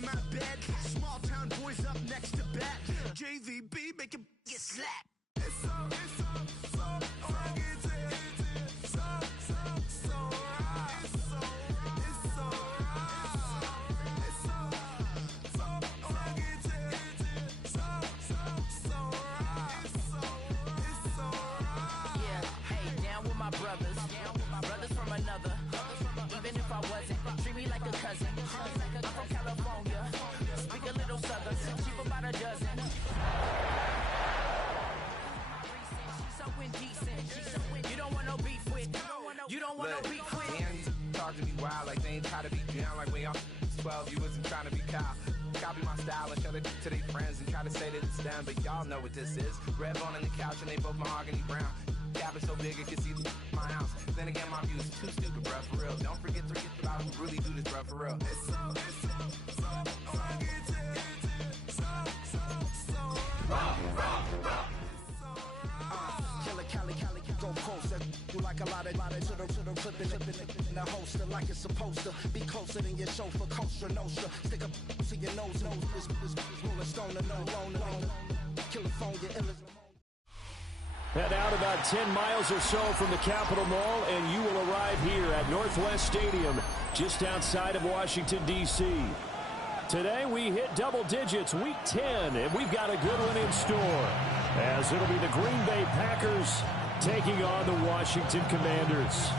in my bed. Small town boys up next to bat. JVB make it get slapped. It's so funky, so right. It's so right. It's so funky, so right. It's so right. Yeah, hey, down with my brothers from another. Even if I wasn't, treat me like a cousin. I'm from California, speak a little southern, cheap about a dozen. You don't want no beef with. You don't want no beef with. Damn, talk to me wild like they ain't try to be down like when y'all 12. You wasn't trying to be Kyle. Copy my style and show it to their friends and try to say that it's them, but y'all know what this is. Red bone on the couch and they both mahogany brown. Cabin so big it can see my house. Then again, my view is too stupid, bruh, for real. Don't forget to get about who really do this, bruh, for real. It's so funky, Killer Cali, go post that you like a lot of to the clip in the holster like it's supposed to be closer than your chauffeur, Costa Nostra. Stick up to your nose, this rolling stone to no loner. California, Head out about 10 miles or so from the Capitol Mall, and you will arrive here at Northwest Stadium, just outside of Washington, D.C. Today we hit double digits, Week 10, and we've got a good one in store, as it'll be the Green Bay Packers taking on the Washington Commanders.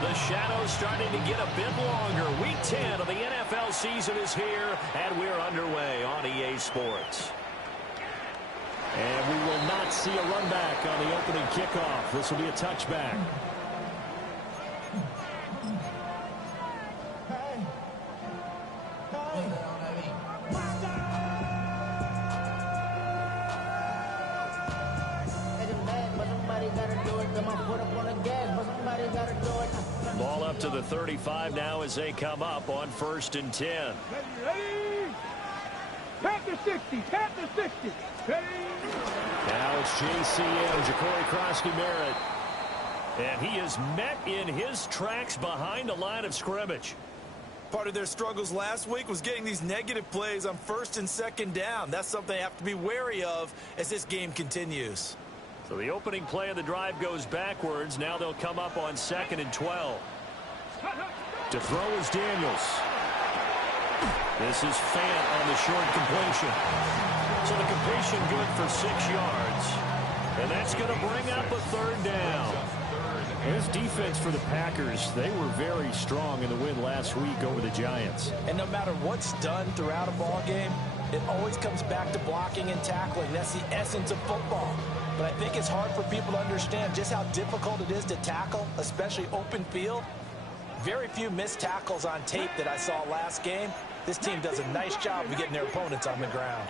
The shadow's starting to get a bit longer. Week 10 of the NFL season is here, and we're underway on EA Sports. And we will not see a run back on the opening kickoff. This will be a touchback. Ball up to the 35 now as they come up on 1st and 10. Ready? Tap the 60, tap the 60. Ready? Now it's JCM, Ja'Cory Krosky-Merritt. And he is met in his tracks behind the line of scrimmage. Part of their struggles last week was getting these negative plays on 1st and 2nd down. That's something they have to be wary of as this game continues. So the opening play of the drive goes backwards. Now they'll come up on 2nd and 12. To throw is Daniels. This is Fant on the short completion. So the completion good for 6 yards. And that's going to bring up a 3rd down. This defense for the Packers, they were very strong in the win last week over the Giants. And no matter what's done throughout a ball game, it always comes back to blocking and tackling. That's the essence of football. But I think it's hard for people to understand just how difficult it is to tackle, especially open field. Very few missed tackles on tape that I saw last game. This team does a nice job of getting their opponents on the ground.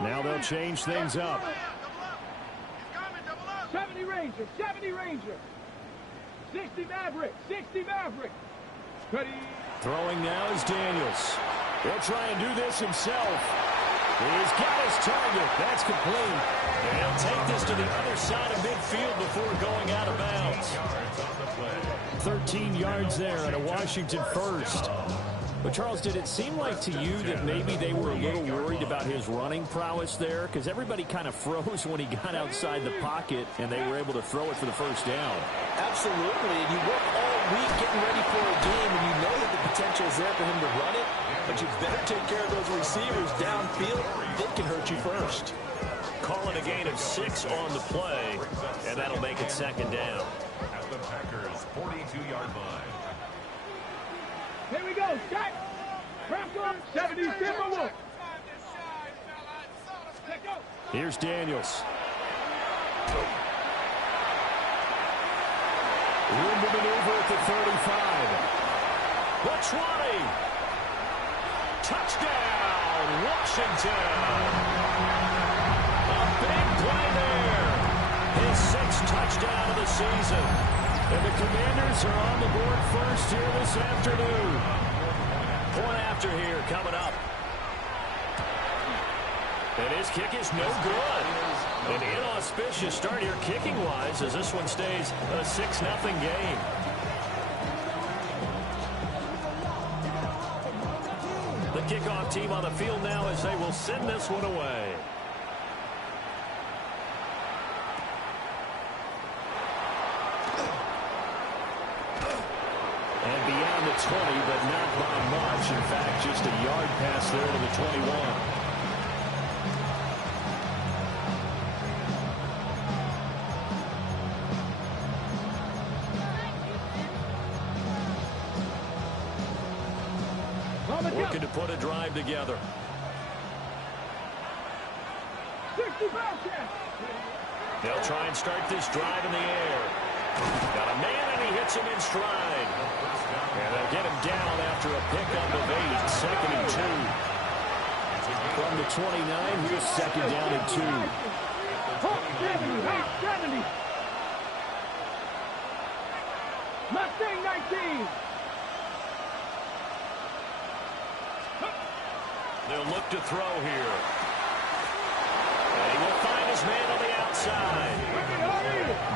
Now they'll change things up. 70 Ranger, 70 Ranger. 60 Maverick, 60 Maverick. Ready? Throwing now is Daniels. He'll try and do this himself. He's got his target. That's complete. And he'll take this to the other side of midfield before going out of bounds. 13 yards there and a Washington first. But, Charles, did it seem like to you that maybe they were a little worried about his running prowess there? Because everybody kind of froze when he got outside the pocket, and they were able to throw it for the 1st down. Absolutely. And you work all week getting ready for a game, and you know that the potential is there for him to run it. But you better take care of those receivers downfield. They can hurt you first. Calling a gain of 6 on the play, and that'll make it 2nd down. At the Packers' 42-yard line. Here we go, Scott. Craft 70 Timberwolves. Here's Daniels. Room to maneuver at the 35. The 20. Touchdown, Washington. A big play there. His 6th touchdown of the season. And the Commanders are on the board first here this afternoon. Point after here coming up. And his kick is no good. An inauspicious start here kicking-wise as this one stays a 6-0 game. The kickoff team on the field now as they will send this one away. And beyond the 20, but not by much. In fact, just a yard pass there to the 21. Looking to put a drive together. They'll try and start this drive in the air. Got a man, and he hits him in stride. And they'll get him down after a pickup of 8, 2nd and 2. From the 29, here's 2nd down and 2. 70. Mustang 19. They'll look to throw here. And he will find his man on the outside.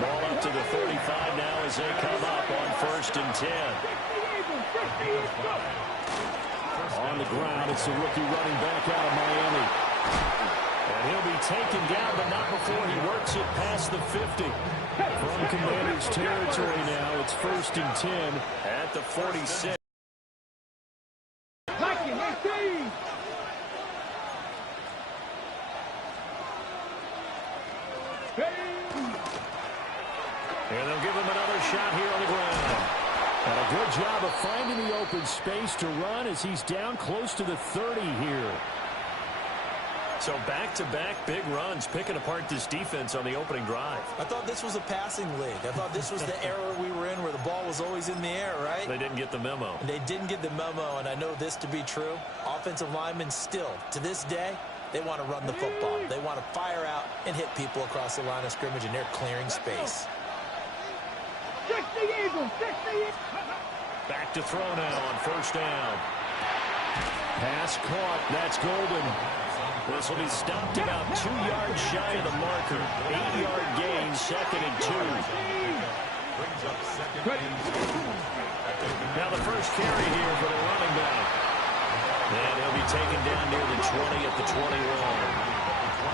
Ball up to the 35 now as they come up on 1st and 10. On the ground, it's the rookie running back out of Miami. And he'll be taken down, but not before he works it past the 50. From Commanders territory now, it's 1st and 10 at the 46. And they'll give him another shot here on the ground. And a good job of finding the open space to run as he's down close to the 30 here. So back-to-back big runs, picking apart this defense on the opening drive. I thought this was a passing league. I thought this was the era we were in where the ball was always in the air, right? They didn't get the memo. They didn't get the memo, and I know this to be true. Offensive linemen still, to this day, they want to run the football. They want to fire out and hit people across the line of scrimmage, and they're clearing space. 60 Eagles, 60. Back to throw now on 1st down. Pass caught. That's Golden. This will be stopped about 2 yards shy of the marker. 8-yard gain, 2nd and 2. Now the first carry here for the running back. And he'll be taken down near the 20 at the 21.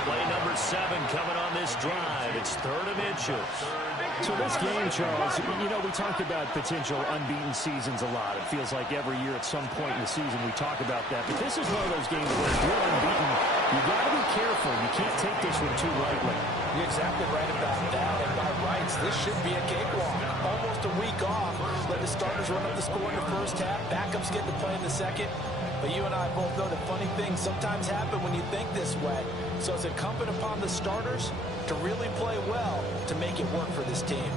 Play number 7 coming on this drive. It's 3rd and inches. So this game, Charles, you know, we talked about potential unbeaten seasons a lot. It feels like every year at some point in the season we talk about that. But this is one of those games where if you're unbeaten, you got to be careful. You can't take this one too lightly. You're exactly right about that. And by rights, this should be a cakewalk. Almost a week off. Let the starters run up the score in the first half. Backups get to play in the second. But you and I both know that funny things sometimes happen when you think this way. So it's incumbent upon the starters to really play well to make it work for this team.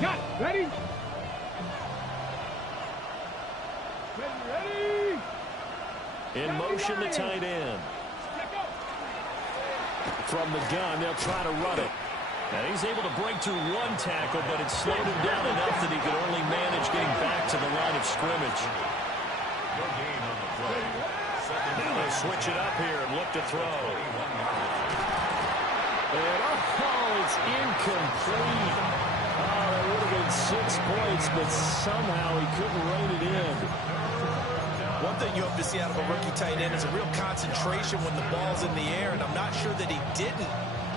Got ready. Ready. In motion, the tight end. From the gun, they'll try to run it. And he's able to break through 1 tackle, but it slowed him down enough that he could only manage getting back to the line of scrimmage. Now they'll switch it up here and look to throw. And it's incomplete. Oh, that would have been 6 points, but somehow he couldn't rein it in. One thing you hope to see out of a rookie tight end is a real concentration when the ball's in the air, and I'm not sure that he didn't.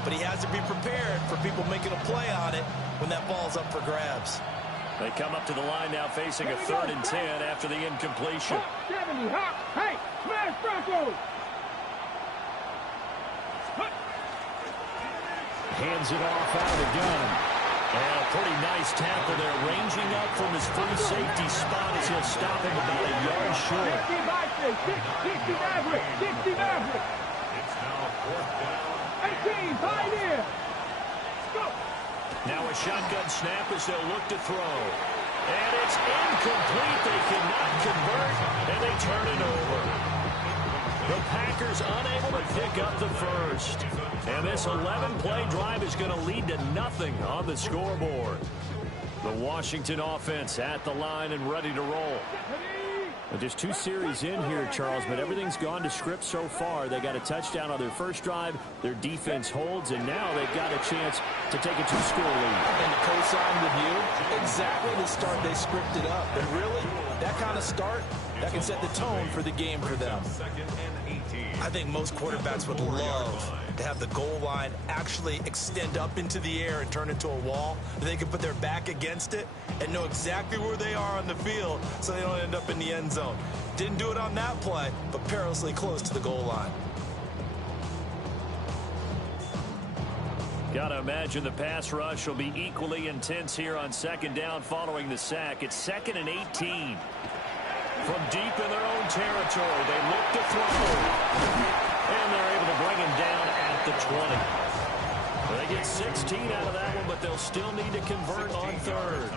But he has to be prepared for people making a play on it when that ball's up for grabs. They come up to the line now facing a 3rd and 10 after the incompletion. 70, hop, hey, smash Broncos. Hands it off out of the gun. And a pretty nice tackle there, ranging up from his free safety spot as he'll stop him about a yard short. 60 Maverick, 60 Maverick. It's now 4th down. 18, high there. Go. Now a shotgun snap as they'll look to throw. And it's incomplete. They cannot convert, and they turn it over. The Packers unable to pick up the first. And this 11-play drive is going to lead to nothing on the scoreboard. The Washington offense at the line and ready to roll. Well, just 2 series in here, Charles, but everything's gone to script so far. They got a touchdown on their first drive. Their defense holds, and now they've got a chance to take a 2-score lead. And the co-sign with you, exactly the start they scripted up. And really, that kind of start, that can set the tone for the game for them. I think most quarterbacks would love to have the goal line actually extend up into the air and turn into a wall. They can put their back against it and know exactly where they are on the field so they don't end up in the end zone. Didn't do it on that play, but perilously close to the goal line. Gotta imagine the pass rush will be equally intense here on second down following the sack. It's 2nd and 18. From deep in their own territory, they look to throw. And they're able to bring him down at the 20. They get 16 out of that one, but they'll still need to convert on third.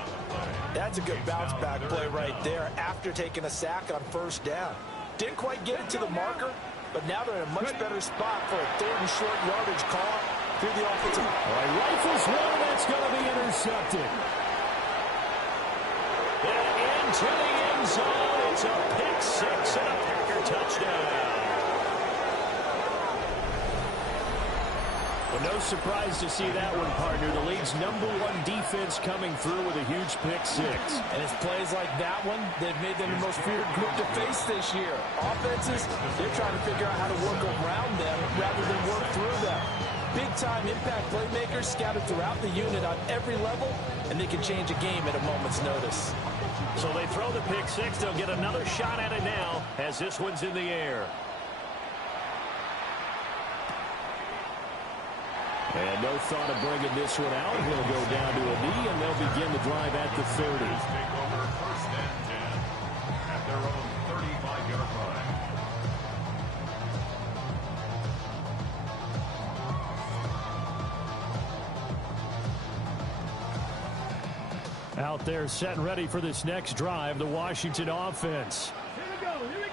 That's a good bounce-back play right there after taking a sack on first down. Didn't quite get it to the marker, but now they're in a much better spot for a 3rd and short yardage call through the offensive. All right, rifles one, that's going to be intercepted. And into the end zone. It's a pick 6 and a Packer touchdown. Well, no surprise to see that one, partner. The league's #1 defense coming through with a huge pick 6. And it's plays like that one that made them the most feared group to face this year. Offenses, they're trying to figure out how to work around them rather than work through them. Big-time impact playmakers scattered throughout the unit on every level, and they can change a game at a moment's notice. So they throw the pick 6. They'll get another shot at it now as this one's in the air. And no thought of bringing this one out. He'll go down to a knee, and they'll begin the drive at the 30. Take over 1st and 10 at their own 35-yard line. Out there set and ready for this next drive, the Washington offense.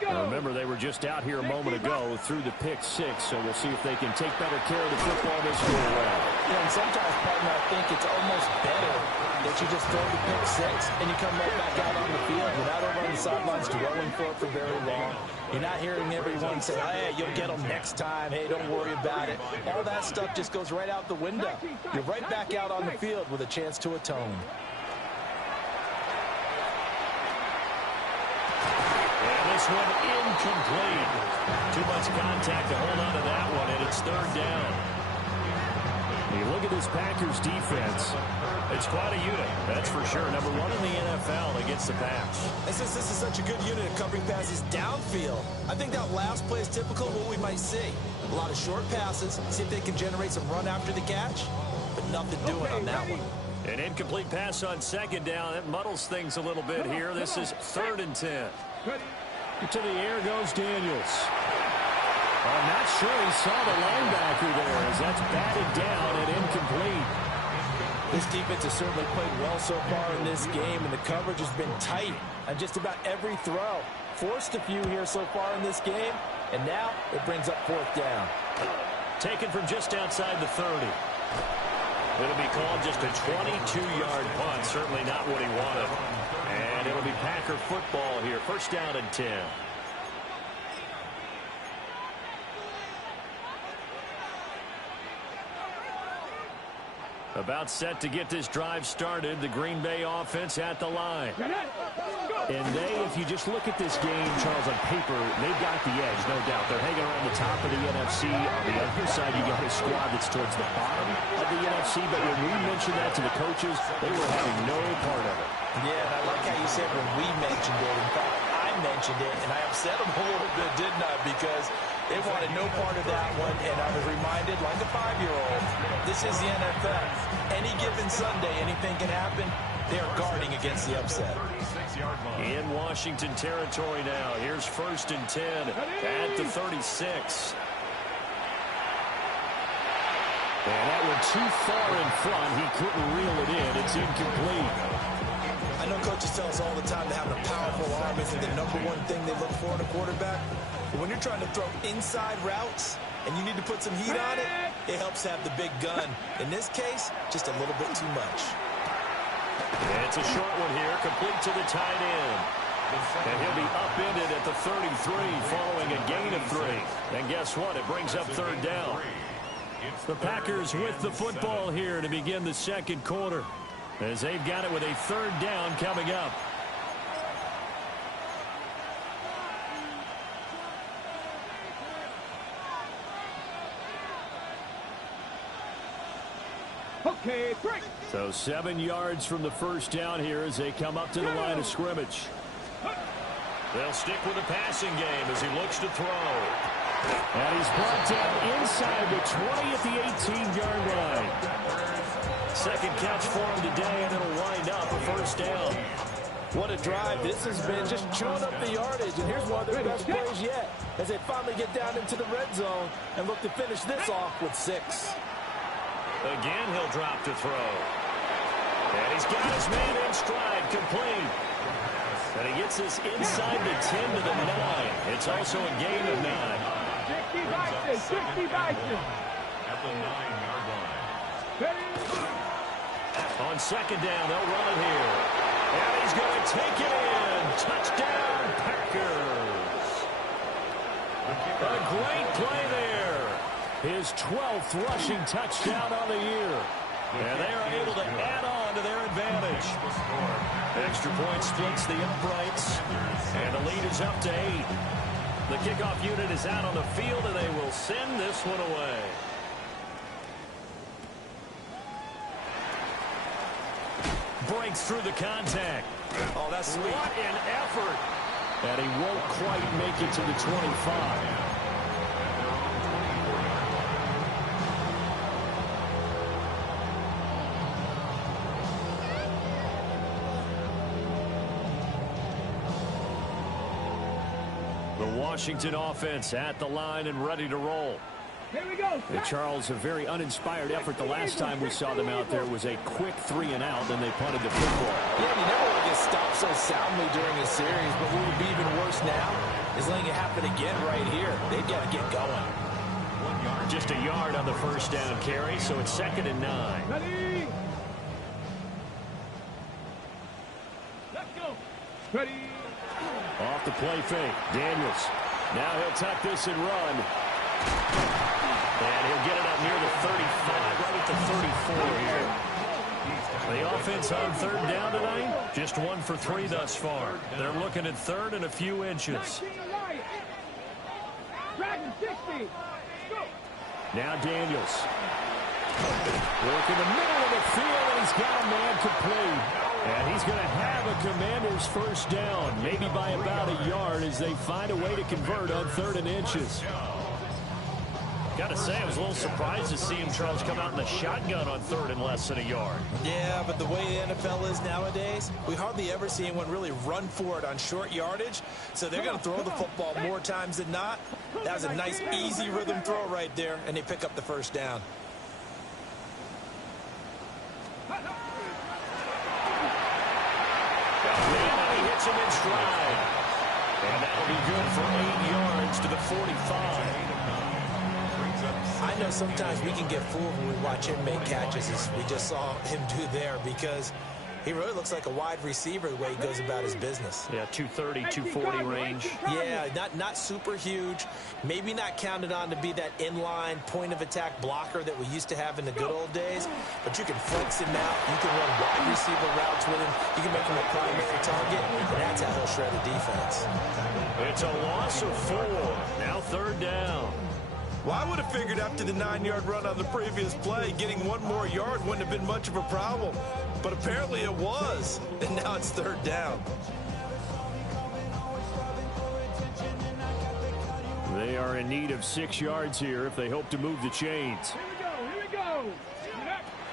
Go. Remember, they were just out here a moment ago through the pick 6, so we'll see if they can take better care of the football this go around. And sometimes, partner, I think it's almost better that you just throw the pick 6 and you come right back out on the field. You're not over on the sidelines dwelling for it for very long. You're not hearing everyone say, hey, you'll get them next time. Hey, don't worry about it. All that stuff just goes right out the window. You're right back out on the field with a chance to atone. This one incomplete. Too much contact to hold on to that one, and it's 3rd down. You look at this Packers defense. It's quite a unit, that's for sure. #1 in the NFL against the pass. And since this is such a good unit of covering passes downfield, I think that last play is typical of what we might see. A lot of short passes, see if they can generate some run after the catch, but nothing doing on that one. An incomplete pass on 2nd down. That muddles things a little bit here. This is 3rd and 10. To the air goes Daniels. I'm not sure he saw the linebacker there as that's batted down and incomplete. This defense has certainly played well so far in this game, and the coverage has been tight on just about every throw. Forced a few here so far in this game, and now it brings up 4th down. Taken from just outside the 30. It'll be called just a 22-yard punt. Certainly not what he wanted. And it'll be Packer football here. 1st down and 10. About set to get this drive started. The Green Bay offense at the line. And if you just look at this game, Charles, on paper, they've got the edge, no doubt. They're hanging around the top of the NFC. On the other side, you got a squad that's towards the bottom of the NFC. But when we mentioned that to the coaches, they were having no part of it. Yeah, and I like how you said when we mentioned it. In fact, I mentioned it, and I upset them a little bit, didn't I? Because they wanted no part of that one, and I was reminded, like a 5-year-old, this is the NFL. Any given Sunday, anything can happen. They are guarding against the upset. In Washington territory now. Here's 1st and 10 at the 36. And that one too far in front. He couldn't reel it in. It's incomplete. I know coaches tell us all the time that having a powerful arm isn't the #1 thing they look for in a quarterback. But when you're trying to throw inside routes and you need to put some heat on it, it helps to have the big gun. In this case, just a little bit too much. It's a short one here, complete to the tight end. And he'll be upended at the 33 following a gain of 3. And guess what? It brings up third down. The Packers with the football here to begin the second quarter, as they've got it with a third down coming up. Okay, break. So 7 yards from the first down here as they come up to the line of scrimmage. They'll stick with the passing game as he looks to throw. And he's brought down inside the 20 at the 18-yard line. Second catch for him today, and it'll wind up a first down. What a drive. This has been just chewing up the yardage. And here's one of their best plays yet as they finally get down into the red zone and look to finish this off with 6. Again, he'll drop to throw. And he's got his man in stride, complete. And he gets this inside the 10 to the 9. It's also a gain of 9. 60 Bison, 60 Bison. At the 9-yard line. On second down, they'll run it here. And he's going to take it in. Touchdown, Packers. A great play there. His 12th rushing touchdown on the year. And they are able to add on to their advantage. Extra point splits the uprights. And the lead is up to 8. The kickoff unit is out on the field, and they will send this one away. Breaks through the contact. Oh, that's sweet. What an effort. And he won't quite make it to the 25. Washington offense at the line and ready to roll. Here we go. And Charles, a very uninspired effort the last time we saw them out there. Was a quick 3 and out, then they punted the football. Yeah, you never want to get stopped so soundly during a series, but what would be even worse now is letting it happen again right here. They've got to get going. 1 yard. Just a yard on the first down carry, so it's 2nd and 9. Ready. Let's go. Ready. Off the play fake, Daniels. Now he'll tuck this and run. And he'll get it up near the 35, right at the 34 here. The offense on third down tonight, just 1 for 3 thus far. They're looking at third and a few inches. Now Daniels. Work in the middle of the field, and he's got a man complete. And he's going to have a Commander's first down, maybe by about a yard, as they find a way to convert on 3rd and inches. Got to say, I was a little surprised to see him, Charles, come out in the shotgun on 3rd and less than a yard. Yeah, but the way the NFL is nowadays, we hardly ever see anyone really run for it on short yardage. So they're going to throw the football more times than not. That was a nice, easy rhythm throw right there, and they pick up the first down. He hits him in stride. And that'll be good for 8 yards to the 45. I know sometimes we can get fooled when we watch him make catches, as we just saw him do there, because he really looks like a wide receiver the way he goes about his business. Yeah, 230, 240 range. Yeah, not super huge. Maybe not counted on to be that inline point-of-attack blocker that we used to have in the good old days, but you can flex him out. You can run wide receiver routes with him. You can make him a primary target, and that's how he'll shred the defense. It's a loss of 4. Now 3rd down. Well, I would have figured after the 9-yard run on the previous play, getting 1 more yard wouldn't have been much of a problem. But apparently it was, and now it's 3rd down. They are in need of 6 yards here if they hope to move the chains. Here we go.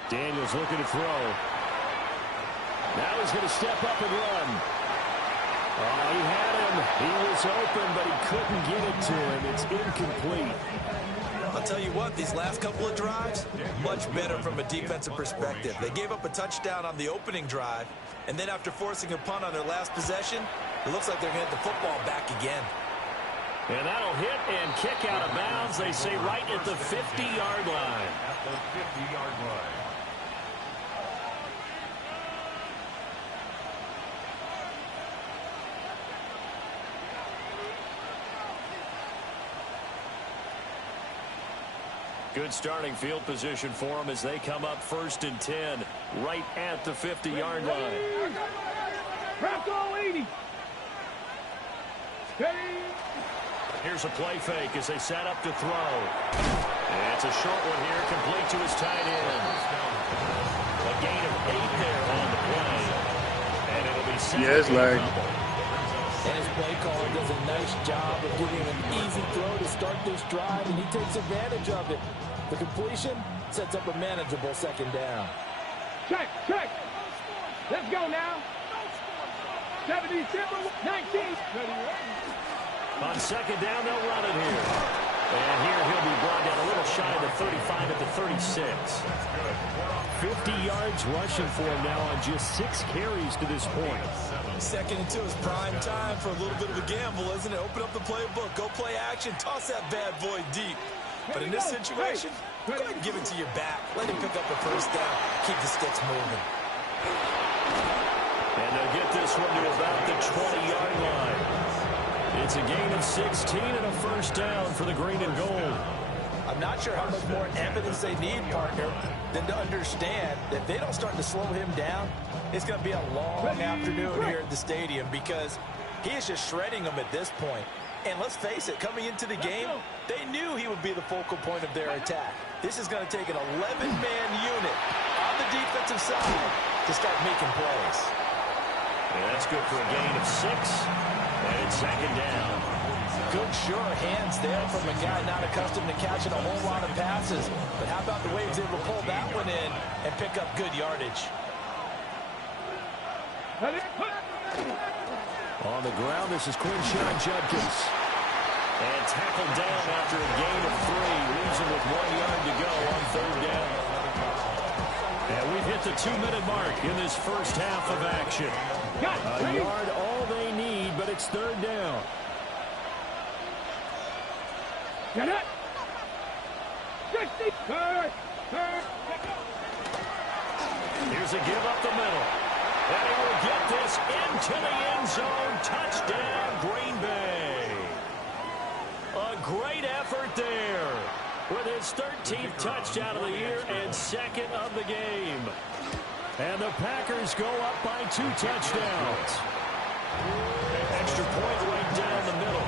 Daniels looking to throw. Now he's going to step up and run. Oh, he had him. He was open, but he couldn't get it to him. It's incomplete. A I'll tell you what, these last couple of drives, much better from a defensive perspective. They gave up a touchdown on the opening drive, and then after forcing a punt on their last possession, it looks like they're going to get the football back again. And that'll hit and kick out of bounds, they say, right at the 50-yard line. At the 50-yard line. Good starting field position for them as they come up 1st and 10, right at the 50-yard line. Press all 80. Steady. Here's a play fake as they set up to throw. And it's a short one here, complete to his tight end. A gain of 8 there on the play. And it'll be set. Yeah, it's lag. And his play caller does a nice job of giving him an easy throw to start this drive, and he takes advantage of it. The completion sets up a manageable 2nd down. Check, check. Let's go now. 77, 19. On 2nd down, they'll run it here. And here he'll be brought down a little shy of the 35 at the 36. 50 yards rushing for him now on just 6 carries to this point. 2nd and 2 is prime time for a little bit of a gamble, isn't it? Open up the playbook, go play action, toss that bad boy deep. But in this situation, go ahead and give it to your back. Let him pick up the 1st down, keep the sticks moving. And they'll get this one to about the 20-yard line. It's a gain of 16 and a 1st down for the green and gold. I'm not sure how much more evidence they need, partner, than to understand that if they don't start to slow him down, it's going to be a long afternoon here at the stadium because he is just shredding them at this point. And let's face it, coming into the game, they knew he would be the focal point of their attack. This is going to take an 11-man unit on the defensive side to start making plays. And that's good for a gain of 6. And it's 2nd down. Good, sure hands there from a guy not accustomed to catching a whole lot of passes. But how about the way he was able to pull that one in and pick up good yardage? On the ground, this is Quinshawn Judkins. And tackled down after a gain of 3. Leaves him with 1 yard to go on 3rd down. And we've hit the 2-minute mark in this first half of action. A yard all they need, but it's 3rd down. Get it. 60. Third. Here's a give up the middle. And he will get this into the end zone. Touchdown, Green Bay. A great effort there with his 13th touchdown of the year and 2nd of the game. And the Packers go up by 2 touchdowns. Extra point right down the middle.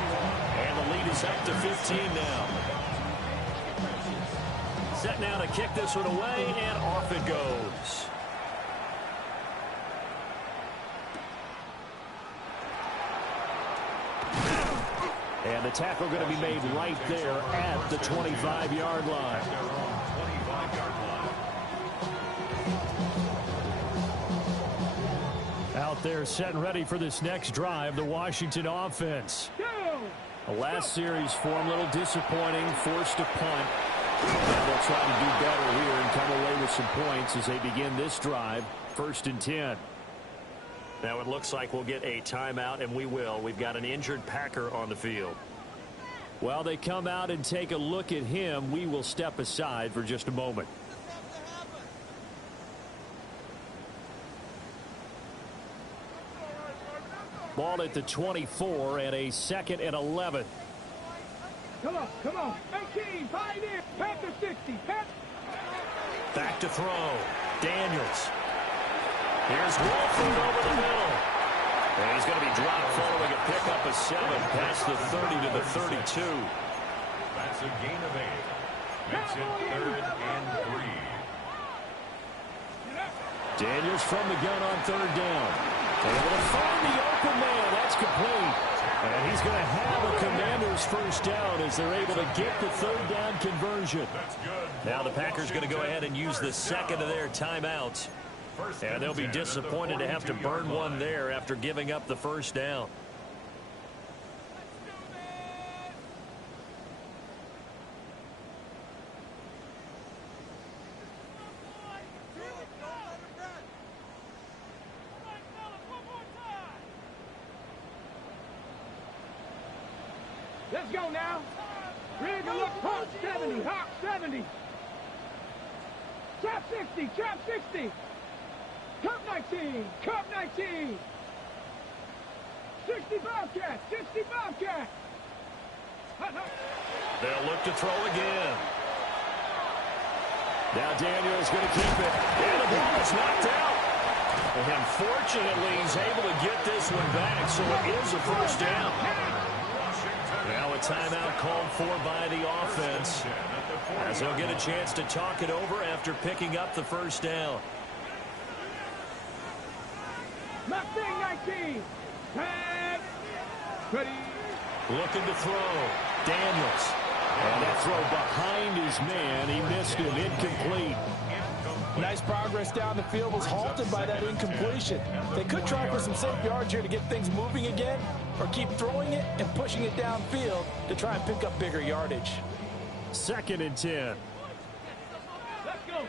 And the lead is up to 15 now. Set now to kick this one away, and off it goes. And the tackle going to be made right there at the 25-yard line. Out there set and ready for this next drive, the Washington offense. The last series for them, a little disappointing, forced a punt. And they'll try to do better here and come away with some points as they begin this drive, 1st and 10. Now it looks like we'll get a timeout, and we will. We've got an injured Packer on the field. While they come out and take a look at him, we will step aside for just a moment. Ball at the 24 and a 2nd and 11. Come on. 18, pioneer. Panther 60. Back to throw. Daniels. Here's Wolford over the middle. And he's going to be dropped following a pickup of 7 past the 30 to the 32. That's a gain of 8. Makes it 3rd and 3. Daniels from the gun on 3rd down. Able to find the open man. That's complete. And he's going to have a Commander's 1st down as they're able to get the 3rd down conversion. That's good. Now the Packers going to go ahead and use the 2nd of their timeouts. And they'll be disappointed to have to burn one there after giving up the 1st down. look. Hawk 70, Hawk 70. Trap 60, trap 60. Cup 19, cup 19. 60 Bobcat, 60 Bobcat. They'll look to throw again. Now Daniel's going to keep it. And the ball is knocked out. And fortunately, he's able to get this one back, so it is a first down. Now a timeout called for by the offense, as they'll get a chance to talk it over after picking up the first down. Mustang 19. Tag. Ready. Looking to throw. Daniels. And that throw behind his man. He missed him. Incomplete. Nice progress down the field was halted by that incompletion. They could try for some safe yards here to get things moving again, or keep throwing it and pushing it downfield to try and pick up bigger yardage. 2nd and 10. Let's go.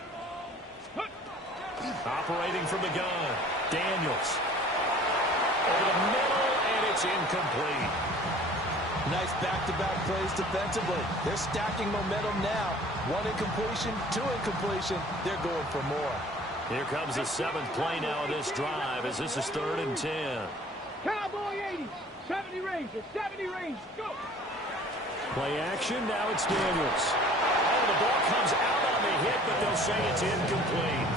Operating from the gun. Daniels. Over the middle, and it's incomplete. Nice back-to-back plays defensively. They're stacking momentum now. 1 incompletion, 2 incompletion. They're going for more. Here comes the 7th play now of this drive, as this is 3rd and 10. Cowboy 80. 70 Ranger, 70 Ranger. Go. Play action, now it's Daniels. Oh, the ball comes out on the hit, but they'll say it's incomplete.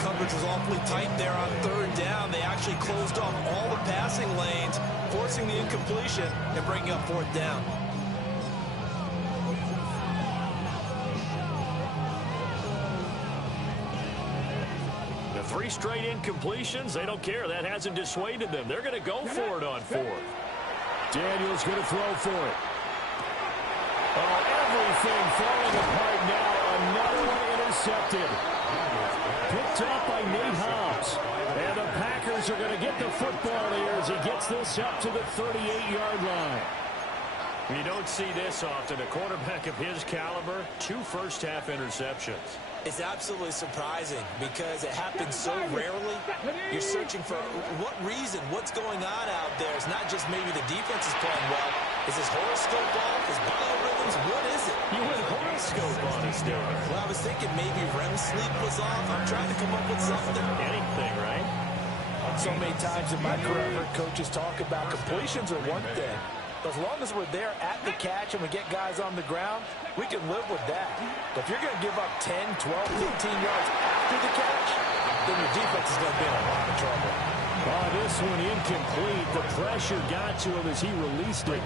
Coverage was awfully tight there on 3rd down. They actually closed off all the passing lanes, forcing the incompletion and bringing up 4th down. The 3 straight incompletions, they don't care. That hasn't dissuaded them. They're going to go for it on 4th. Daniels going to throw for it. Oh, everything falling apart now. Another one intercepted. Picked up by Nate Hobbs. And the Packers are going to get the football here as he gets this up to the 38-yard line. You don't see this often. A quarterback of his caliber, 2 first-half interceptions. It's absolutely surprising because it happens so rarely. You're searching for what reason, what's going on out there. It's not just maybe the defense is playing well. Is this horoscope off? Is biorhythms? What is it? You went horoscope on us, Derek. Well, I was thinking maybe REM sleep was off. I'm trying to come up with something. Anything, right? So many times in my career, I've heard coaches talk about completions are one thing. As long as we're there at the catch and we get guys on the ground, we can live with that. But if you're going to give up 10, 12, 15 yards after the catch, then your defense is going to be in a lot of trouble. Oh, this one incomplete. The pressure got to him as he released it.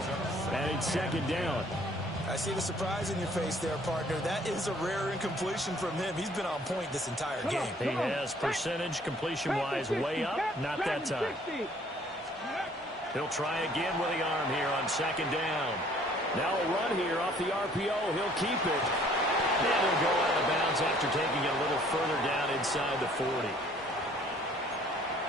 And it's 2nd down. I see the surprise in your face there, partner. That is a rare incompletion from him. He's been on point this entire game. He has percentage completion-wise way up. Not that time. He'll try again with the arm here on 2nd down. Now a run here off the RPO. He'll keep it. And he'll go out of bounds after taking it a little further down inside the 40.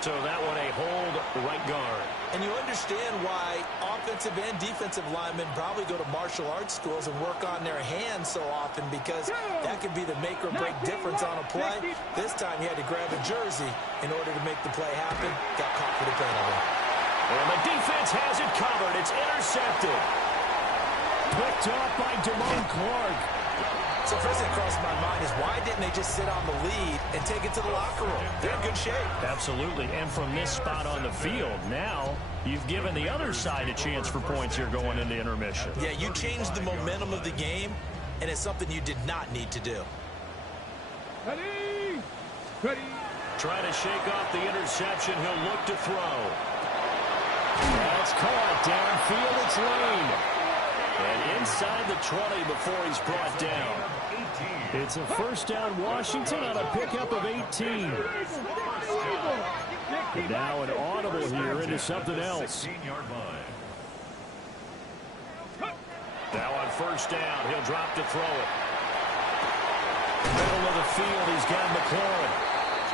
So that one a hold right guard. And you understand why offensive and defensive linemen probably go to martial arts schools and work on their hands so often, because that could be the make or break difference on a play. This time he had to grab a jersey in order to make the play happen. Got caught for the penalty. And the defense has it covered. It's intercepted. Picked up by Damone Clark. So first thing crossed my mind is, why didn't they just sit on the lead and take it to the locker room? They're in good shape. Absolutely. And from this spot on the field, now you've given the other side a chance for points here going into intermission. Yeah, you changed the momentum of the game, and it's something you did not need to do. Ready. Ready. Trying to shake off the interception. He'll look to throw. That's caught. Downfield, it's Lane. And inside the 20 before he's brought down. It's a first down, Washington, on a pickup of 18. And now an audible here into something else. Now on first down, he'll drop to throw it. Middle of the field, he's got McLaurin.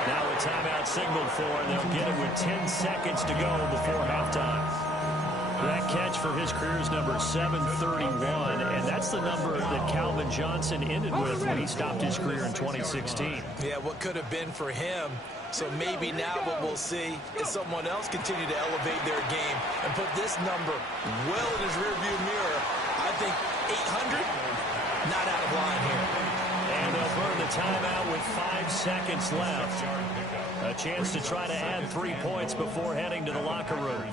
Now a timeout signaled for, and they'll get it with 10 seconds to go before halftime. That catch for his career is number 731, and that's the number that Calvin Johnson ended with when he stopped his career in 2016. Yeah, what could have been for him. So maybe now what we'll see is someone else continue to elevate their game and put this number well in his rearview mirror. I think 800, not out of line here. And they'll burn the timeout with 5 seconds left. A chance to try to add 3 points before heading to the locker room.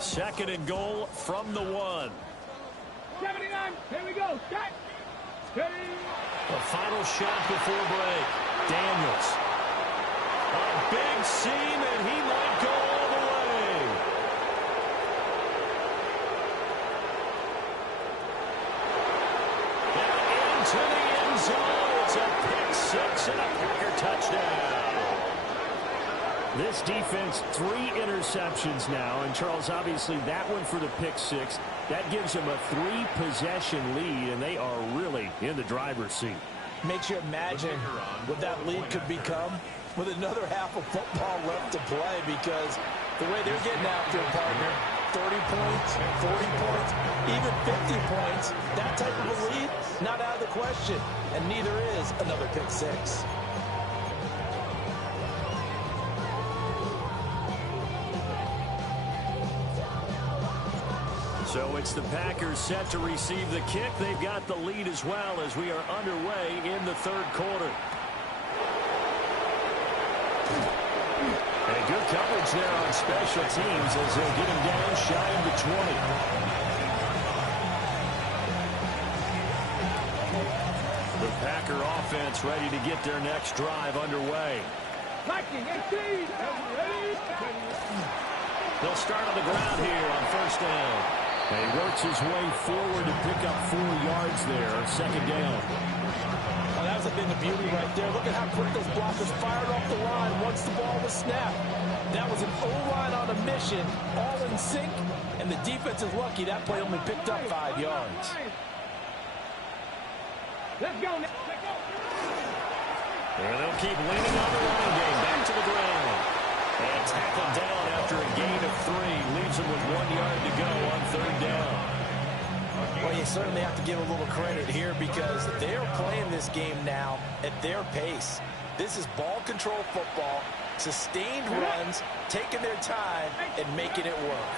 Second and goal from the 1. 79, here we go, start. The final shot before break. Daniels. A big seam, and he might go all the way. And into the end zone. It's a pick six and a Packer touchdown. This defense, 3 interceptions now. And, Charles, obviously that one for the pick six. That gives them a 3-possession lead, and they are really in the driver's seat. Makes you imagine what that lead could become with another half of football left to play, because the way they're getting after it, partner, 30 points, 40 points, even 50 points, that type of a lead, not out of the question. And neither is another pick six. So it's the Packers set to receive the kick. They've got the lead as well as we are underway in the third quarter. And good coverage there on special teams as they'll get him down shy of the 20. The Packer offense ready to get their next drive underway. They'll start on the ground here on first down. And he works his way forward to pick up 4 yards there, second down. Well, that was a thing of beauty right there. Look at how quick those blockers fired off the line once the ball was snapped. That was an O-line on a mission, all in sync, and the defense is lucky that play only picked up 5 yards. Let's go now. And they'll keep leaning on the running game. Back to the ground. And tackled down after a gain of 3. Leaves them with 1 yard to go on third down. Well, you certainly have to give a little credit here because they're playing this game now at their pace. This is ball control football, sustained runs, taking their time, and making it work.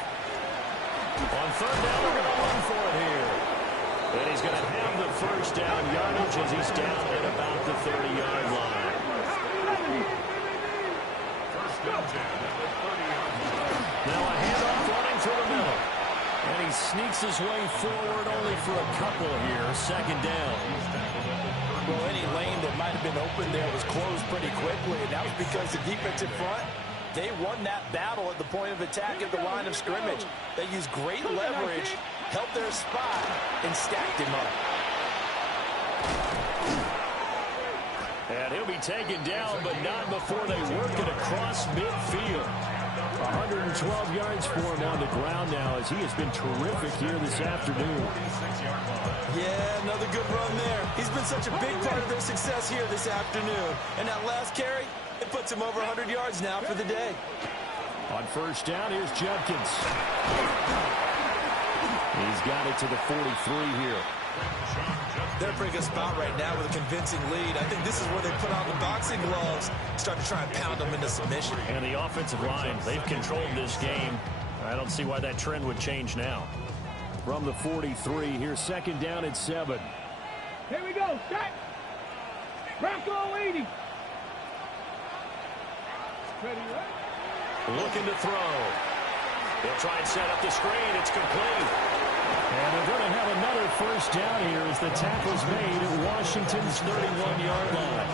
On third down, they're going to run for it here. And he's going to have the first down yardage as he's down at about the 30-yard line. Now a handoff running through the middle. And he sneaks his way forward only for a couple here. Second down. Well, any lane that might have been open there was closed pretty quickly, and that was because the defensive front, they won that battle at the point of attack at the line of scrimmage. They used great leverage, held their spot, and stacked him up. And he'll be taken down, but not before they work it across midfield. 112 yards for him on the ground now as he has been terrific here this afternoon. Yeah, another good run there. He's been such a big part of their success here this afternoon. And that last carry, it puts him over 100 yards now for the day. On first down, here's Judkins. He's got it to the 43 here. They're in a pretty good spot right now with a convincing lead. I think this is where they put on the boxing gloves, start to try and pound them into submission. And the offensive line, they've controlled this game. I don't see why that trend would change now. From the 43, here's second down at 7. Here we go, start. Bronco 80. Ready, right? Looking to throw. He'll try and set up the screen. It's complete. And they're going to have another first down here as the tackle's made at Washington's 31-yard line.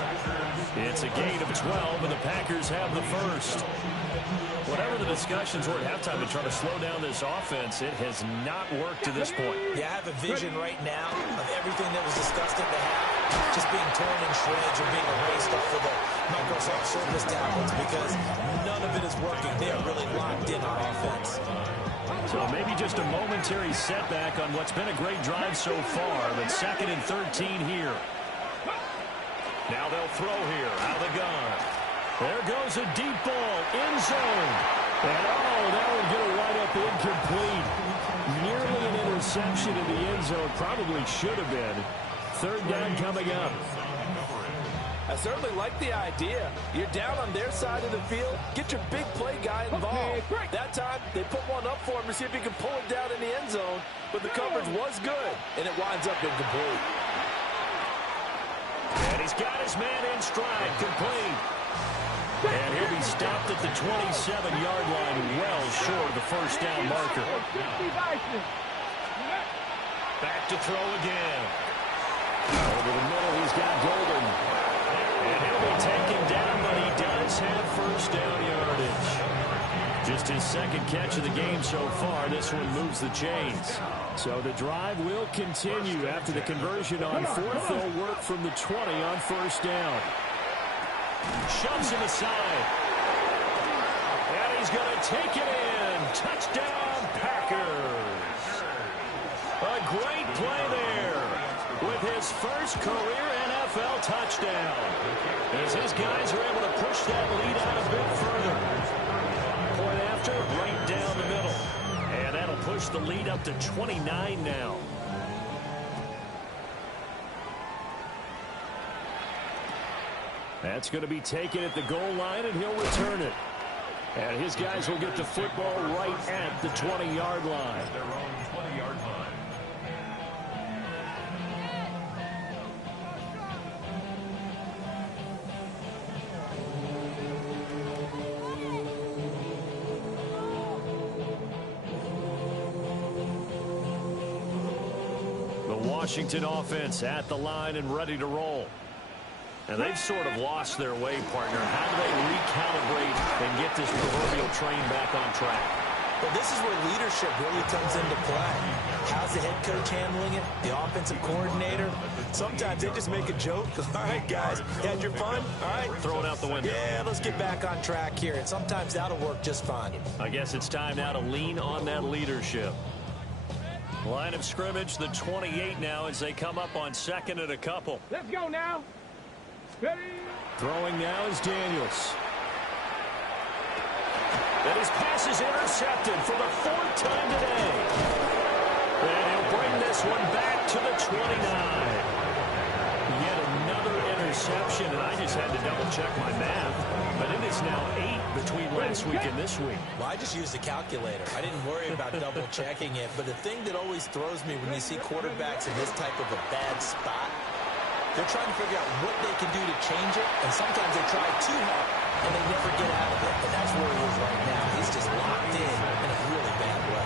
It's a gain of 12, and the Packers have the first. Whatever the discussions were at halftime to try to slow down this offense, it has not worked to this point. Yeah, I have a vision right now of everything that was discussed at the half just being torn in shreds or being erased off of the Microsoft Surface tablets because none of it is working. They are really locked in on offense. So maybe just a momentary setback on what's been a great drive so far, but second and 13 here. Now they'll throw here out of the gun. There goes a deep ball, end zone. And that would get a wide up incomplete. Nearly an interception in the end zone. Probably should have been. Third down coming up. I I certainly like the idea. You're down on their side of the field. Get your big play guy involved. That time, they put one up for him to see if he can pull it down in the end zone. But the coverage was good, and it winds up incomplete. And he's got his man in stride, complete. And he'll be stopped at the 27-yard line, well short of the first down marker. Back to throw again. Over the middle, he's got Golden. And he'll be taken down, but he does have first down yardage. Just his second catch of the game so far. This one moves the chains. So the drive will continue after the conversion on fourth. They'll work from the 20 on first down. Shoves him aside. And he's going to take it in. Touchdown, Packers. A great play there with his first career NFL touchdown. As his guys are able to push that lead out a bit further. Point after, right down the middle. And that'll push the lead up to 29 now. That's going to be taken at the goal line, and he'll return it. And his guys will get the football right at the 20-yard line. Their own 20-yard line. The Washington offense at the line and ready to roll. And they've sort of lost their way, partner. How do they recalibrate and get this proverbial train back on track? Well, this is where leadership really comes into play. How's the head coach handling it? The offensive coordinator? Sometimes they just make a joke. All right, guys, you had your fun? All right. Throw it out the window. Yeah, let's get back on track here. And sometimes that'll work just fine. I guess it's time now to lean on that leadership. Line of scrimmage, the 28 now as they come up on second and a couple. Let's go now. Ready? Throwing now is Daniels. And his pass is intercepted for the fourth time today. And he'll bring this one back to the 29. Yet another interception, and I just had to double-check my math. But it is now 8 between last week and this week. Well, I just used a calculator. I didn't worry about double-checking it. But the thing that always throws me when you see quarterbacks in this type of a bad spot, they're trying to figure out what they can do to change it, and sometimes they try too hard, and they never get out of it. And that's where he is right now. He's just locked in a really bad way.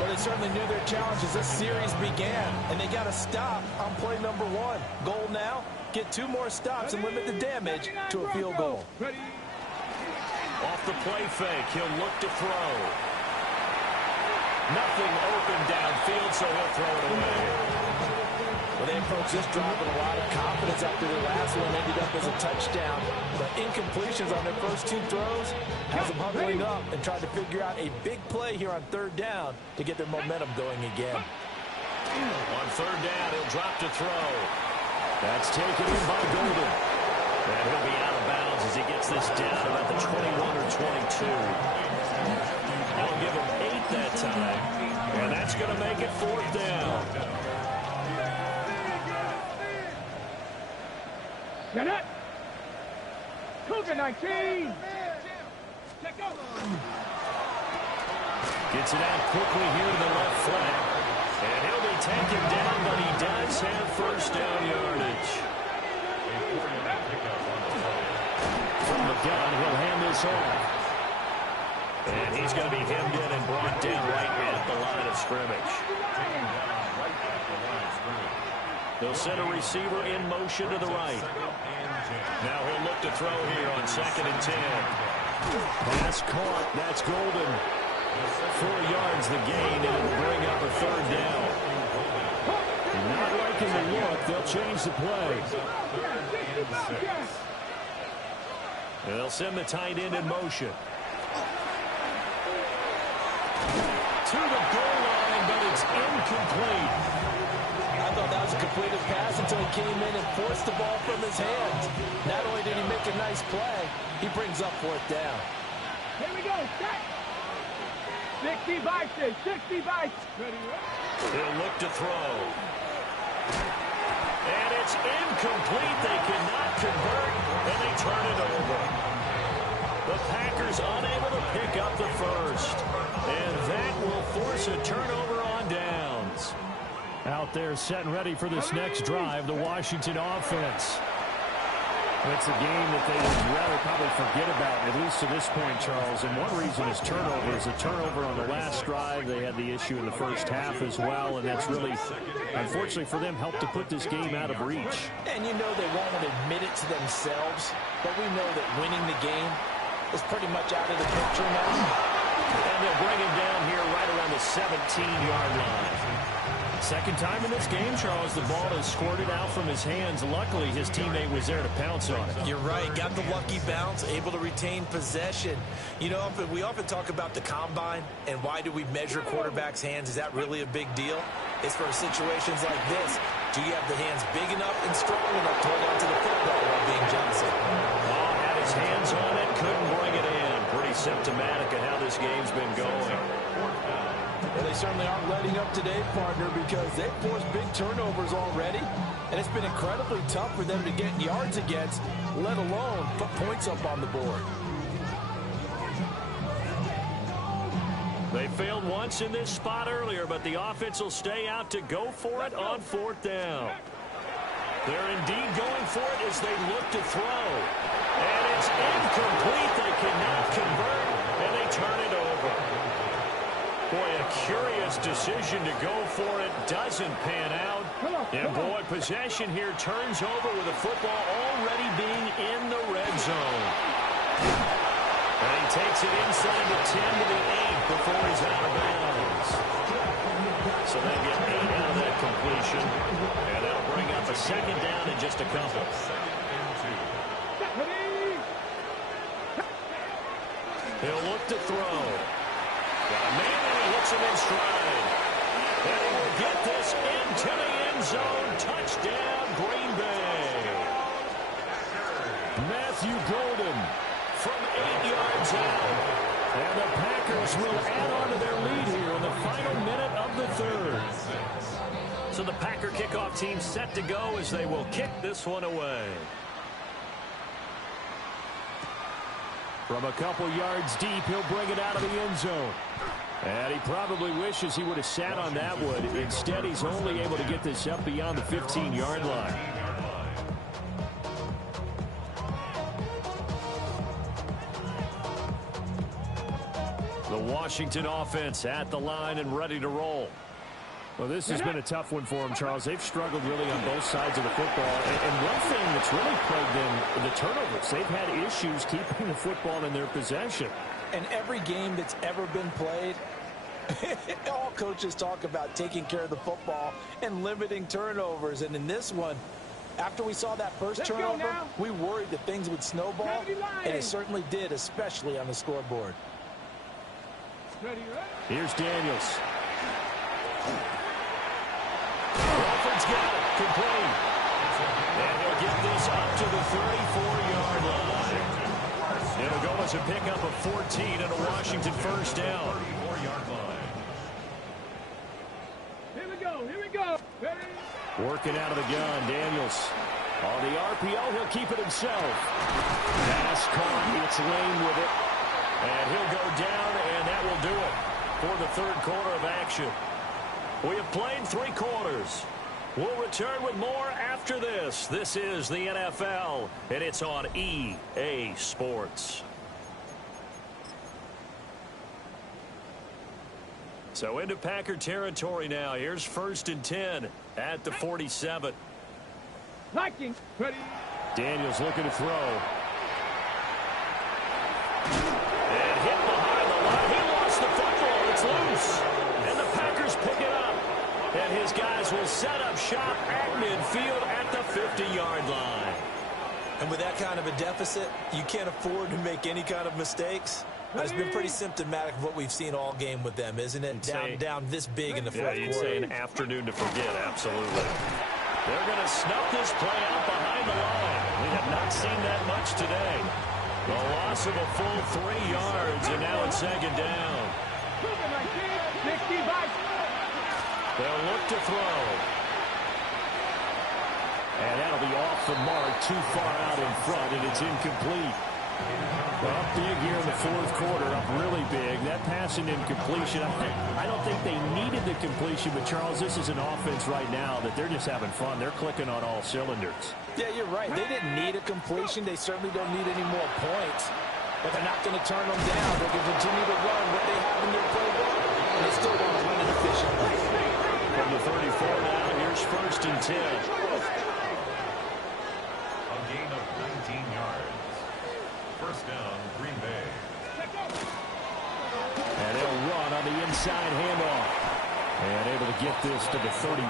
Well, they certainly knew their challenge as this series began, and they got to stop on play number 1. Goal now, get 2 more stops and limit the damage to a field goal. Off the play fake, he'll look to throw. Nothing open downfield, so he'll throw it away. Well, they approached this drive with a lot of confidence after their last one ended up as a touchdown. But incompletions on their first 2 throws has them huddling up and trying to figure out a big play here on third down to get their momentum going again. On third down, he'll drop to throw. That's taken in by Golden. And he'll be out of bounds as he gets this down about the 21 or 22. I'll give him 8 that time. And that's going to make it fourth down. Get it! Cougar 19! Check out! Gets it out quickly here to the left flank. And he'll be taken down, but he does have first down yardage. From the gun, he'll hand this off. And he's going to be hemmed in and brought down right at the line of scrimmage. They'll send a receiver in motion to the right. Now he'll look to throw here on 2nd and 10. Pass caught. That's Golden. 4 yards the gain, and it'll bring up a third down. Not liking the look. They'll change the play. They'll send the tight end in motion. To the goal line, but it's incomplete. I thought that was a completed pass until he came in and forced the ball from his hands. Not only did he make a nice play, he brings up fourth down. Here we go, set! 60 Bison, 60 Bison. Ready, He'll look to throw. And it's incomplete. They cannot convert, and they turn it over. The Packers unable to pick up the first. And that will force a turnover on downs. Out there set and ready for this next drive, the Washington offense. It's a game that they would rather probably forget about, at least to this point, Charles. And one reason is turnovers. A turnover on the last drive. They had the issue in the first half as well, and that's really, unfortunately for them, helped to put this game out of reach. And you know they won't admit it to themselves, but we know that winning the game is pretty much out of the picture now. And they'll bring him down here right around the 17-yard line. Second time in this game, Charles, the ball is squirted out from his hands. Luckily, his teammate was there to pounce on it. You're right. Got the lucky bounce, able to retain possession. You know, we often talk about the combine and why do we measure quarterbacks' hands. Is that really a big deal? It's for situations like this. Do you have the hands big enough and strong enough to hold on to the football while being Johnson? Ball had his hands on it, couldn't bring it in. Pretty symptomatic of how this game's been going. Well, they certainly aren't letting up today, partner, because they've forced big turnovers already, and it's been incredibly tough for them to get yards against, let alone put points up on the board. They failed once in this spot earlier, but the offense will stay out to go for it on fourth down. They're indeed going for it as they look to throw. And it's incomplete. They cannot convert, and they turn it over. Boy, a curious decision to go for it. Doesn't pan out. And, boy, possession here turns over with the football already being in the red zone. And he takes it inside the 10 to the 8 before he's out of bounds. So they get 8 out of that completion. And that'll bring up a second down in just a couple. He'll look to throw. Got a man, and he hits him in stride. And he will get this into the end zone. Touchdown, Green Bay. Matthew Golden from 8 yards out. And the Packers will add on to their lead here in the final minute of the third. So the Packer kickoff team set to go as they will kick this one away. From a couple yards deep, he'll bring it out of the end zone. And he probably wishes he would have sat on that one. Instead, he's only able to get this up beyond the 15-yard line. The Washington offense at the line and ready to roll. Well, this has been a tough one for them, Charles. They've struggled really on both sides of the football. And one thing that's really plagued them, the turnovers. They've had issues keeping the football in their possession. And every game that's ever been played, all coaches talk about taking care of the football and limiting turnovers. And in this one, after we saw that first turnover, we worried that things would snowball. And it certainly did, especially on the scoreboard. Here's Daniels. Crawford's got it. Complete. And he'll get this up to the 34-yard line. It'll go as a pickup of 14 and a Washington first down. Here we go. Here we go. Ready? Working out of the gun, Daniels. On the RPO, he'll keep it himself. Pass caught. It's Lane with it. And he'll go down, and that will do it for the third quarter of action. We have played 3 quarters. We'll return with more after this. This is the NFL, and it's on EA Sports. So into Packer territory now. Here's 1st and 10 at the 47. Liking. Ready? Daniels looking to throw. And hit behind the line. He lost the football. It's loose. And the Packers pick it up. And his guys will set up shop at midfield at the 50-yard line. And with that kind of a deficit, you can't afford to make any kind of mistakes. But it's been pretty symptomatic of what we've seen all game with them, isn't it? Down this big in the fourth quarter. You'd say an afternoon to forget, absolutely. They're going to snuff this play out behind the line. We have not seen that much today. The loss of a full 3 yards, and now it's second down. They'll look to throw. And that'll be off the mark, too far out in front, and it's incomplete. Well, up big here in the fourth quarter, up really big. That pass and incompletion, I don't think they needed the completion, but Charles, this is an offense right now that they're just having fun. They're clicking on all cylinders. Yeah, you're right. They didn't need a completion. They certainly don't need any more points. But they're not going to turn them down. They can continue to run what they have in their playbook, and they still want to run it efficiently. From the 34 now, here's 1st and 10. A gain of 19 yards. First down, Green Bay. And they'll run on the inside handoff. And able to get this to the 31.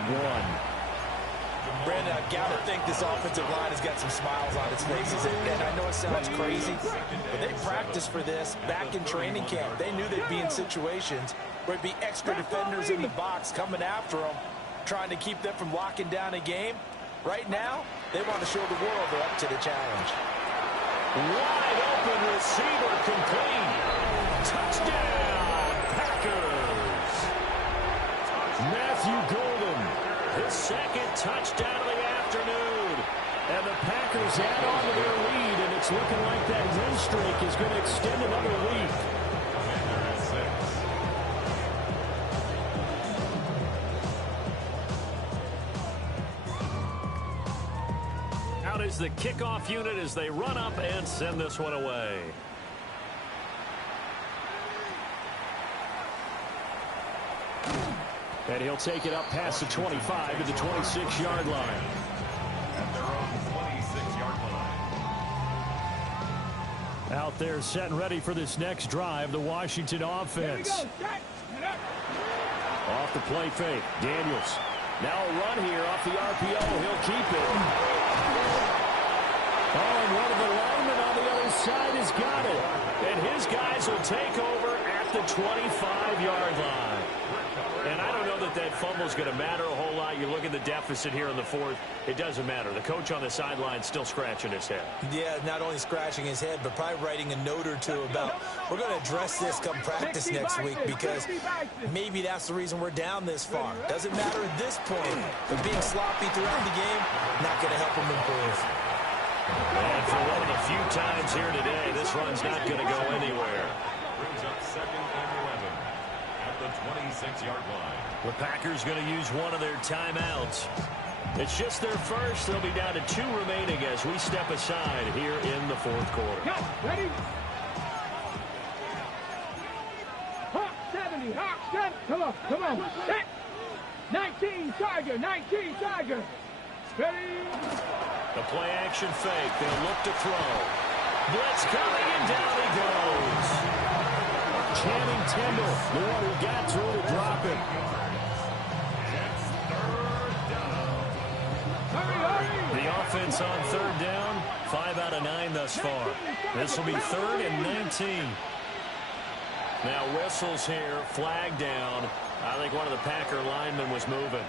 Brandon, I've got to think this offensive line has got some smiles on its faces. And I know it sounds crazy, but they practiced for this back in training camp. They knew they'd be in situations where it'd be extra defenders in the box coming after them, trying to keep them from locking down a game. Right now, they want to show the world they're up to the challenge. Wide open receiver complete. Touchdown, Packers. Matthew Golden, his second touchdown of the afternoon. And the Packers add on to their lead, and it's looking like that win streak is going to extend another week. Out is the kickoff unit as they run up and send this one away. And he'll take it up past the 25 to the 26-yard line. At their own 26-yard line. Out there set and ready for this next drive, the Washington offense. Off the play fake, Daniels. Now a run here off the RPO. He'll keep it. Oh, and one of the linemen on the other side has got it. And his guys will take over at the 25-yard line. And I don't know that that fumble is going to matter a whole lot. You look at the deficit here in the fourth. It doesn't matter. The coach on the sideline still scratching his head. Yeah, not only scratching his head, but probably writing a note or two about we're going to address this come practice next week because maybe that's the reason we're down this far. Doesn't matter at this point, but being sloppy throughout the game, not going to help him improve. And for one of the few times here today, this run's not going to go anywhere. Brings up 2nd and 11 at the 26-yard line. The Packers going to use one of their timeouts. It's just their first. They'll be down to 2 remaining as we step aside here in the fourth quarter. Go, ready? Hawk 70, Hawk 70. Come on. Set. 19, Tiger, 19, Tiger. Ready? The play action fake. They'll look to throw. Blitz coming and down he goes. Channing Tindall, the one who got through to drop it. The offense on 3rd down, 5 out of 9 thus far. This will be 3rd and 19. Now whistles here, flag down. I think one of the Packer linemen was moving.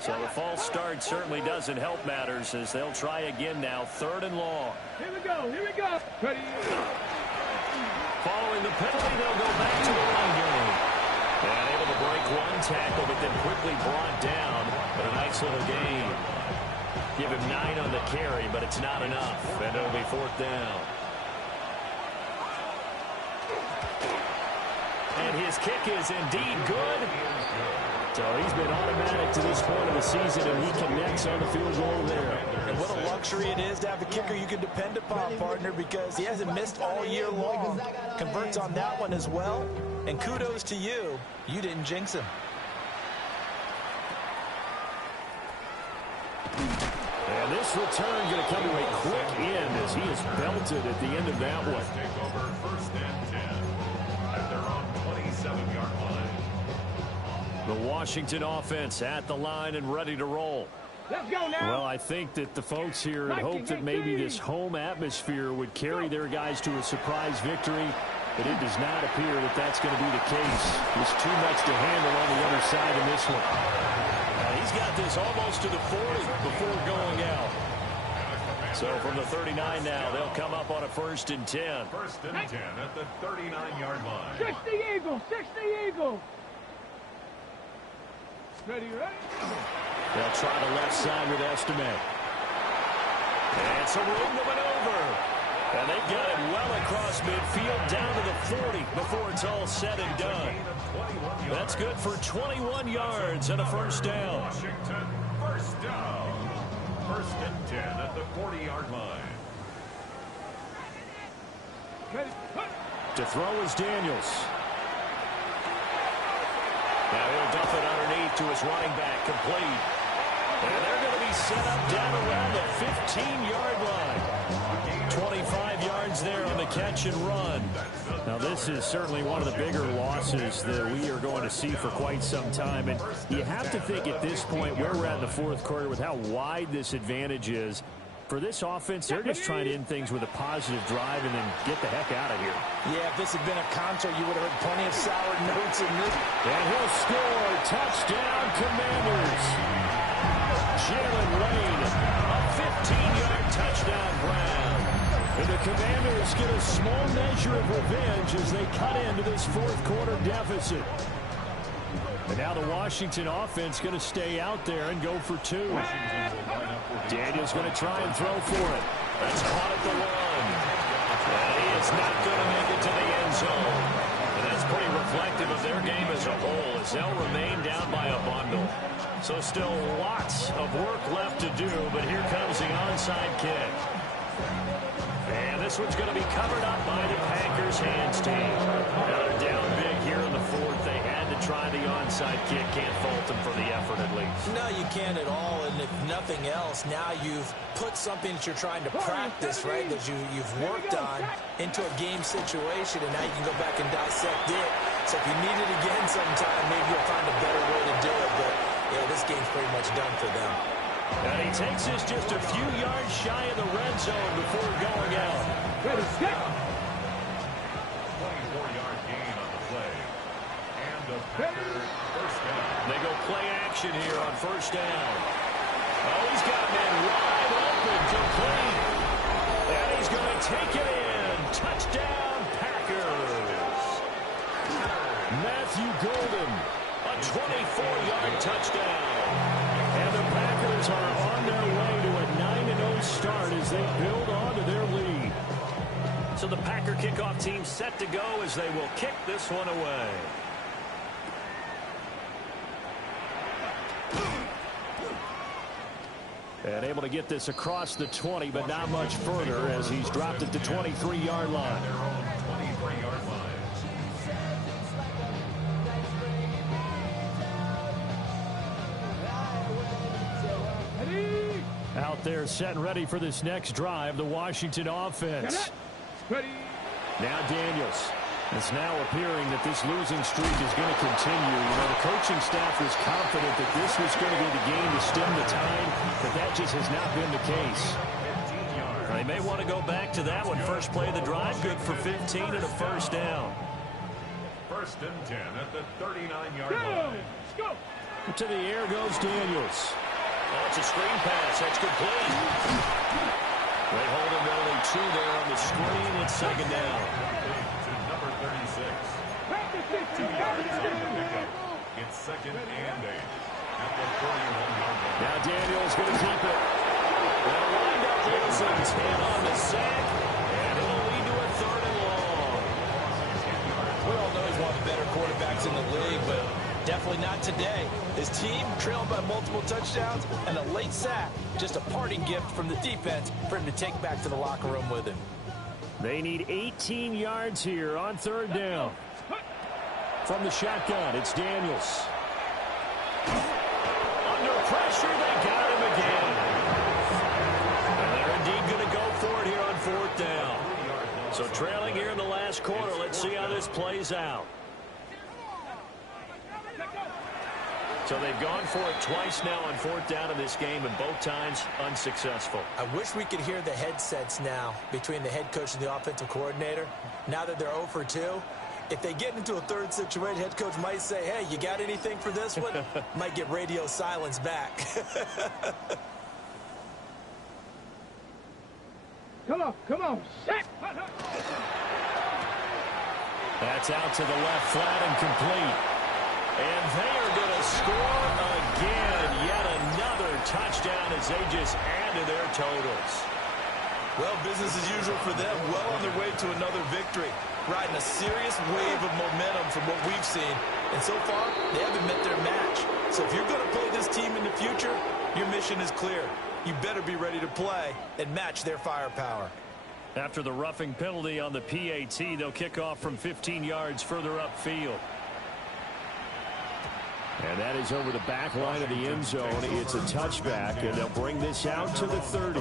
So the false start certainly doesn't help matters as they'll try again now, 3rd and long. Here we go. Ready? Following the penalty, they'll go back to the run game. And able to break one tackle, but then quickly brought down. But a nice little gain. Give him 9 on the carry, but it's not enough. And it'll be 4th down. And his kick is indeed good. So he's been automatic to this point of the season, and he connects on the field goal there. And what a luxury it is to have a kicker you can depend upon, partner, because he hasn't missed all year long. Converts on that one as well. And kudos to you. You didn't jinx him. And this return going to come to a quick end as he is belted at the end of that one. Take over 1st and 10 at their own 27-yard line. The Washington offense at the line and ready to roll. Let's go now. Well, I think that the folks here had hoped that maybe this home atmosphere would carry their guys to a surprise victory, but it does not appear that that's going to be the case. There's too much to handle on the other side in this one. Now, he's got this almost to the 40 before going out. So from the 39 now, they'll come up on a 1st and 10. 1st and 10 at the 39-yard line. 60 Eagles. Ready, ready. They'll try the left side with Estime. And some room to maneuver. And they got it well across midfield down to the 40 before it's all said and done. That's good for 21 yards and a first down. Washington, first down. First and 10 at the 40-yard line. Ready. To throw is Daniels. Now he'll dump it underneath to his running back, complete. And they're going to be set up down around the 15-yard line. 25 yards there on the catch and run. Now, this is certainly one of the bigger losses that we are going to see for quite some time. And you have to think at this point where we're at in the fourth quarter with how wide this advantage is. For this offense, they're just trying to end things with a positive drive and then get the heck out of here. Yeah, if this had been a concert, you would have heard plenty of sour notes in this. And he'll score. Touchdown, Commanders. Jalen Lane, a 15-yard touchdown grab. And the Commanders get a small measure of revenge as they cut into this fourth quarter deficit. And now the Washington offense going to stay out there and go for two. Daniels going to try and throw for it. That's caught at the one. And he is not going to make it to the end zone. And that's pretty reflective of their game as a whole as they'll remain down by a bundle. So still lots of work left to do, but here comes the onside kick. And this one's going to be covered up by the Packers hands team. Now they're down big here in the fourth. They had to try the onside kick. Can't fault them for the effort at least. No, you can't at all. And if nothing else, now you've put something that you're trying to practice, right, that you've worked on into a game situation, and now you can go back and dissect it. So if you need it again sometime, maybe you'll find a better way to do it. But, yeah, this game's pretty much done for them. And he takes this just a few yards shy of the red zone before going out. Ready, set. 24-yard gain on the play. And the Packers first down. They go play action here on first down. Oh, he's got a man wide open, complete. And he's going to take it in. Touchdown, Packers. Matthew Golden, a 24-yard touchdown. And the Packers are on their way to a 9-0 start as they build on to their lead. So the Packer kickoff team set to go as they will kick this one away. And able to get this across the 20, but not much further as he's dropped it to 23-yard line. Their own 23-yard line. Out there set and ready for this next drive, the Washington offense. Ready. Now Daniels. It's now appearing that this losing streak is going to continue. You know, the coaching staff was confident that this was going to be the game to stem the tide, but that just has not been the case. They may want to go back to that one. First play of the drive, good for 15 and a first down. First and 10 at the 39-yard line. Let's go. To the air goes Daniels. Oh, it's a screen pass. That's complete. They hold him to only two there on the screen. It's second down. To number 36. 2 yards on the pickup. It's second and 8 at the 41-yard line. Now Daniels going to keep it. That'll wind up with some 10 on the sack, and it'll lead to a third and long. We all know he's one of the better quarterbacks in the league, but definitely not today. His team trailed by multiple touchdowns and a late sack. Just a parting gift from the defense for him to take back to the locker room with him. They need 18 yards here on third down. From the shotgun, it's Daniels. Under pressure, they got him again. And they're indeed going to go for it here on fourth down. So trailing here in the last quarter, let's see how this plays out. So they've gone for it twice now on fourth down in this game, and both times unsuccessful. I wish we could hear the headsets now between the head coach and the offensive coordinator. Now that they're 0 for 2, if they get into a third situation, head coach might say, hey, you got anything for this one? Might get radio silence back. Come on. Set. That's out to the left flat and complete. And they are going to score again. Yet another touchdown as they just add to their totals. Well, business as usual for them. Well on their way to another victory. Riding a serious wave of momentum from what we've seen. And so far, they haven't met their match. So if you're going to play this team in the future, your mission is clear. You better be ready to play and match their firepower. After the roughing penalty on the PAT, they'll kick off from 15 yards further upfield. And that is over the back line of the end zone. It's a touchback, and they'll bring this out to the 30.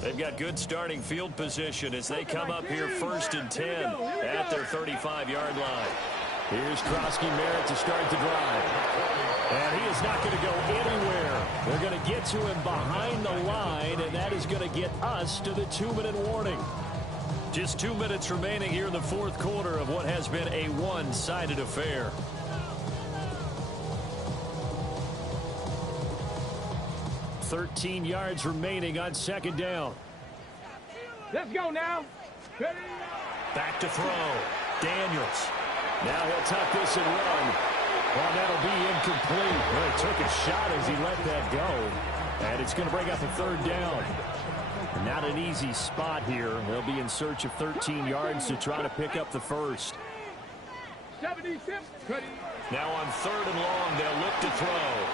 They've got good starting field position as they come up here 1st and 10 at their 35-yard line. Here's Krosky-Merritt to start the drive. And he is not going to go anywhere. They're going to get to him behind the line, and that is going to get us to the 2-minute warning. Just 2 minutes remaining here in the fourth quarter of what has been a one-sided affair. $13 yards remaining on 2nd down. Let's go now. Back to throw. Daniels. Now he'll tuck this and run. Well, that'll be incomplete. Well, he took a shot as he let that go. And it's going to bring up a 3rd down. Not an easy spot here. They'll be in search of 13 yards to try to pick up the first. 76. Now on 3rd and long, they'll look to throw.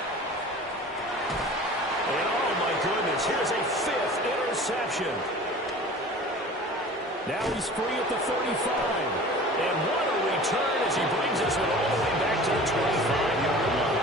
And oh my goodness, here's a 5th interception. Now he's free at the 35. And what a return as he brings this one all the way back to the 25-yard line.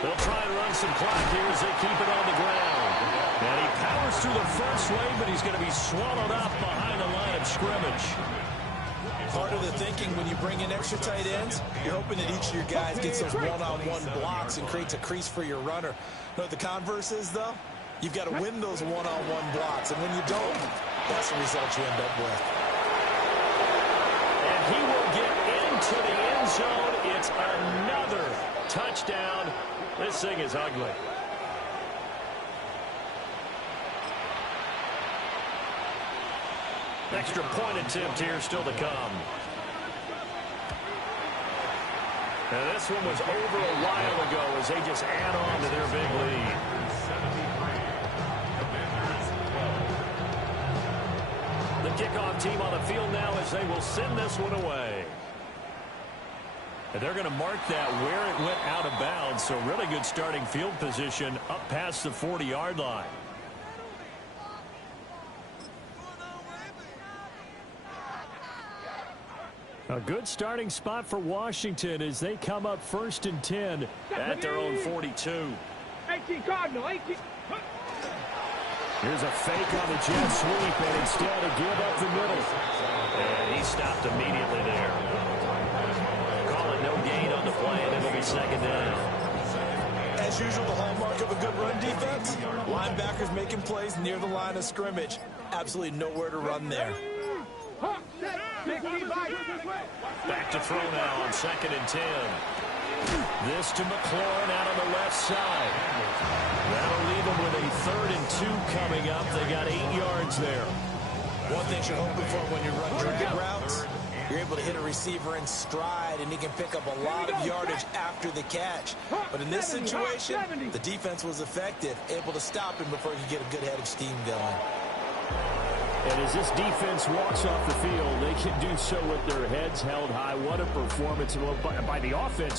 They'll try and run some clock here as they keep it on the ground. And he powers through the first wave, but he's going to be swallowed up behind the line of scrimmage. Part of the thinking when you bring in extra tight ends, you're hoping that each of your guys gets those one-on-one blocks and creates a crease for your runner. You know what the converse is, though? You've got to win those one-on-one blocks, and when you don't, that's the result you end up with. And he will get into the end zone. It's another touchdown. This thing is ugly. Extra point attempt here still to come. And this one was over a while ago as they just add on to their big lead. The kickoff team on the field now as they will send this one away. And they're going to mark that where it went out of bounds. So really good starting field position up past the 40-yard line. A good starting spot for Washington as they come up 1st and 10 at their own 42. 18 Cardinal, 18. Here's a fake on the jet sweep, and instead a give up the middle. And he stopped immediately there. Call it no gain on the play, and it'll be 2nd down. As usual, the hallmark of a good run defense, linebackers making plays near the line of scrimmage. Absolutely nowhere to run there. Back to throw now on 2nd and 10. This to McLaurin out on the left side. That'll leave them with a 3rd and 2 coming up. They got 8 yards there. One thing you're hoping for when you run drag routes, you're able to hit a receiver in stride, and he can pick up a lot of yardage after the catch. But in this situation, the defense was effective, able to stop him before he could get a good head of steam going. And as this defense walks off the field, they can do so with their heads held high. What a performance by the offense.